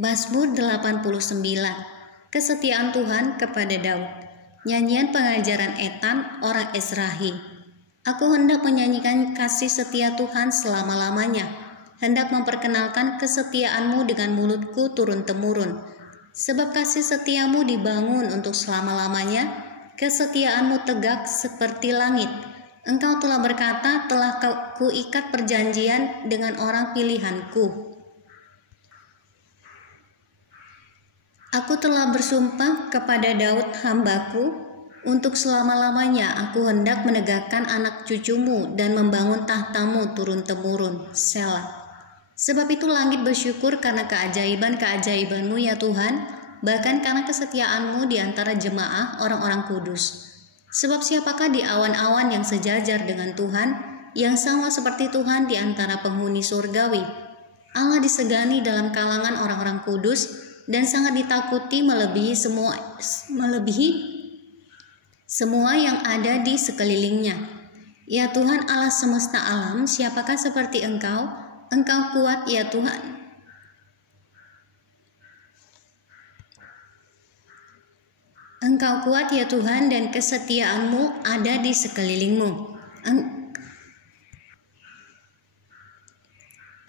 Mazmur 89. Kesetiaan Tuhan kepada Daud. Nyanyian pengajaran Etan orang Ezrahi. Aku hendak menyanyikan kasih setia Tuhan selama-lamanya, hendak memperkenalkan kesetiaanmu dengan mulutku turun-temurun. Sebab kasih setiamu dibangun untuk selama-lamanya, kesetiaanmu tegak seperti langit. Engkau telah berkata, telah kuikat perjanjian dengan orang pilihanku. Aku telah bersumpah kepada Daud hambaku, untuk selama-lamanya aku hendak menegakkan anak cucumu dan membangun tahtamu turun-temurun. Selah. Sebab itu langit bersyukur karena keajaiban-keajaibanmu ya Tuhan, bahkan karena kesetiaanmu di antara jemaah orang-orang kudus. Sebab siapakah di awan-awan yang sejajar dengan Tuhan, yang sama seperti Tuhan di antara penghuni surgawi? Allah disegani dalam kalangan orang-orang kudus, dan sangat ditakuti melebihi semua yang ada di sekelilingnya. Ya Tuhan Allah semesta alam, siapakah seperti Engkau? Engkau kuat ya Tuhan. Engkau kuat ya Tuhan, dan kesetiaanmu ada di sekelilingmu.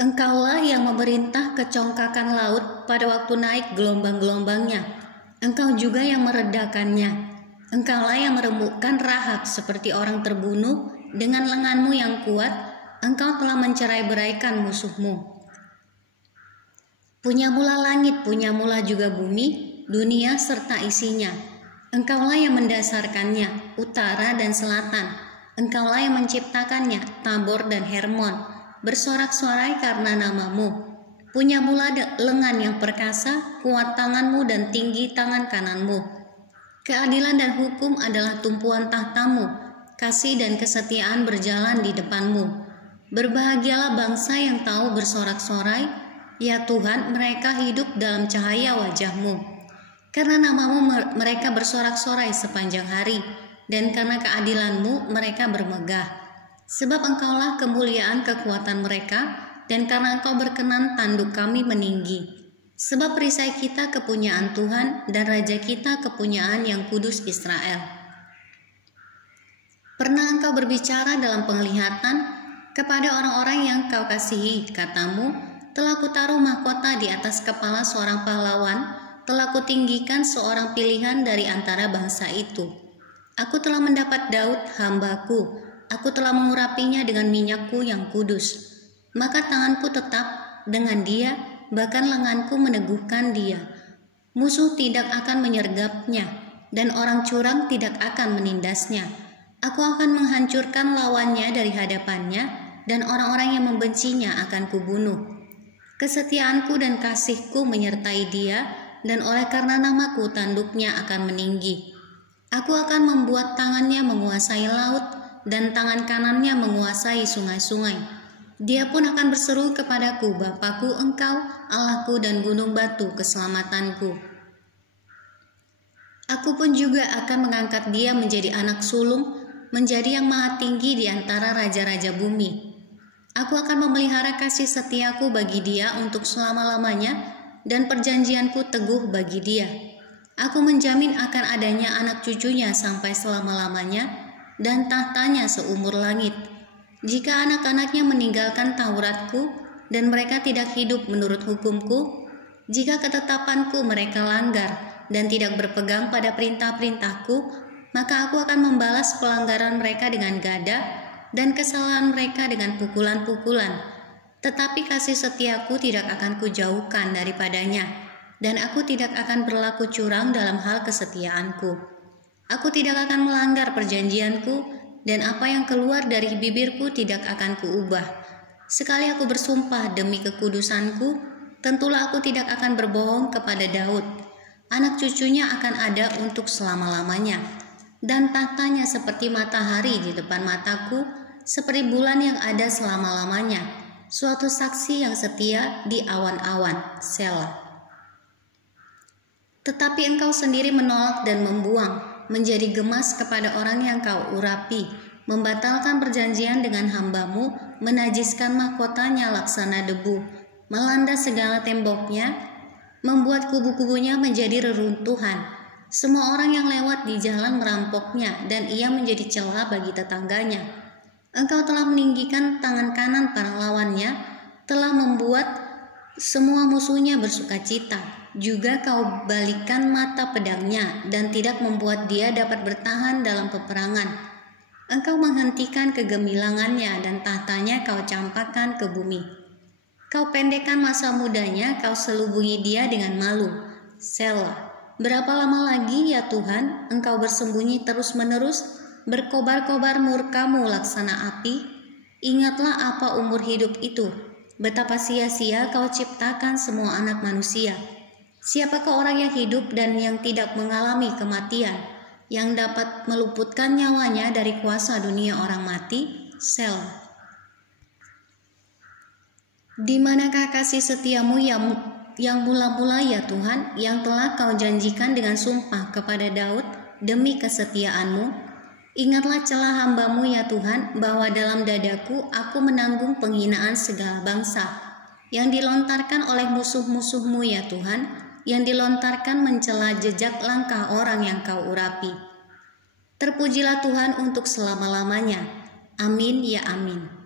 Engkaulah yang memerintah kecongkakan laut pada waktu naik gelombang-gelombangnya. Engkau juga yang meredakannya. Engkaulah yang meremukkan Rahab seperti orang terbunuh dengan lenganmu yang kuat. Engkau telah mencerai-beraikan musuhmu. Punyamulah langit, punyamulah juga bumi, dunia serta isinya. Engkaulah yang mendasarkannya, utara dan selatan. Engkaulah yang menciptakannya, Tabor dan Hermon. Bersorak-sorai karena namamu. Punyamulah lengan yang perkasa, kuat tanganmu dan tinggi tangan kananmu. Keadilan dan hukum adalah tumpuan tahtamu, kasih dan kesetiaan berjalan di depanmu. Berbahagialah bangsa yang tahu bersorak-sorai, ya Tuhan, mereka hidup dalam cahaya wajahmu. Karena namamu mereka bersorak-sorai sepanjang hari, dan karena keadilanmu mereka bermegah. Sebab Engkaulah kemuliaan kekuatan mereka, dan karena Engkau berkenan tanduk kami meninggi. Sebab perisai kita kepunyaan Tuhan, dan Raja kita kepunyaan yang kudus Israel. Pernah Engkau berbicara dalam penglihatan kepada orang-orang yang Kau kasihi, katamu, telah kutaruh mahkota di atas kepala seorang pahlawan, telah kutinggikan seorang pilihan dari antara bangsa itu. Aku telah mendapat Daud hambaku, aku telah mengurapinya dengan minyakku yang kudus. Maka tanganku tetap dengan dia, bahkan lenganku meneguhkan dia. Musuh tidak akan menyergapnya, dan orang curang tidak akan menindasnya. Aku akan menghancurkan lawannya dari hadapannya, dan orang-orang yang membencinya akan kubunuh. Kesetiaanku dan kasihku menyertai dia, dan oleh karena namaku tanduknya akan meninggi. Aku akan membuat tangannya menguasai laut, dan tangan kanannya menguasai sungai-sungai. Dia pun akan berseru kepadaku, Bapakku Engkau, Allahku dan gunung batu keselamatanku. Aku pun juga akan mengangkat dia menjadi anak sulung, menjadi yang maha tinggi di antara raja-raja bumi. Aku akan memelihara kasih setiaku bagi dia untuk selama-lamanya, dan perjanjianku teguh bagi dia. Aku menjamin akan adanya anak cucunya sampai selama-lamanya, dan tahtanya seumur langit. Jika anak-anaknya meninggalkan Tauratku, dan mereka tidak hidup menurut hukumku, jika ketetapanku mereka langgar, dan tidak berpegang pada perintah-perintahku, maka aku akan membalas pelanggaran mereka dengan gada, dan kesalahan mereka dengan pukulan-pukulan. Tetapi kasih setiaku tidak akan kujauhkan daripadanya, dan aku tidak akan berlaku curang dalam hal kesetiaanku. Aku tidak akan melanggar perjanjianku, dan apa yang keluar dari bibirku tidak akan kuubah. Sekali aku bersumpah demi kekudusanku, tentulah aku tidak akan berbohong kepada Daud. Anak cucunya akan ada untuk selama-lamanya, dan tahtanya seperti matahari di depan mataku, seperti bulan yang ada selama-lamanya, suatu saksi yang setia di awan-awan. Selah. Tetapi Engkau sendiri menolak dan membuang, menjadi gemas kepada orang yang Kau urapi, membatalkan perjanjian dengan hambamu, menajiskan mahkotanya laksana debu, melanda segala temboknya, membuat kubu-kubunya menjadi reruntuhan. Semua orang yang lewat di jalan merampoknya, dan ia menjadi celah bagi tetangganya. Engkau telah meninggikan tangan kanan para lawannya, telah membuat semua musuhnya bersukacita. Juga kau balikkan mata pedangnya, dan tidak membuat dia dapat bertahan dalam peperangan. Engkau menghentikan kegemilangannya, dan tahtanya kau campakkan ke bumi. Kau pendekkan masa mudanya, kau selubungi dia dengan malu. Selah. Berapa lama lagi ya Tuhan, engkau bersembunyi terus-menerus, berkobar-kobar murkamu laksana api? Ingatlah apa umur hidup itu, betapa sia-sia kau ciptakan semua anak manusia. Siapakah orang yang hidup dan yang tidak mengalami kematian, yang dapat meluputkan nyawanya dari kuasa dunia orang mati? Selah. Di manakah kasih setiamu yang mula-mula ya Tuhan, yang telah kau janjikan dengan sumpah kepada Daud demi kesetiaanmu? Ingatlah celah hamba-Mu ya Tuhan, bahwa dalam dadaku aku menanggung penghinaan segala bangsa, yang dilontarkan oleh musuh-musuh-Mu ya Tuhan, yang dilontarkan mencela jejak langkah orang yang kau urapi. Terpujilah Tuhan untuk selama-lamanya. Amin ya amin.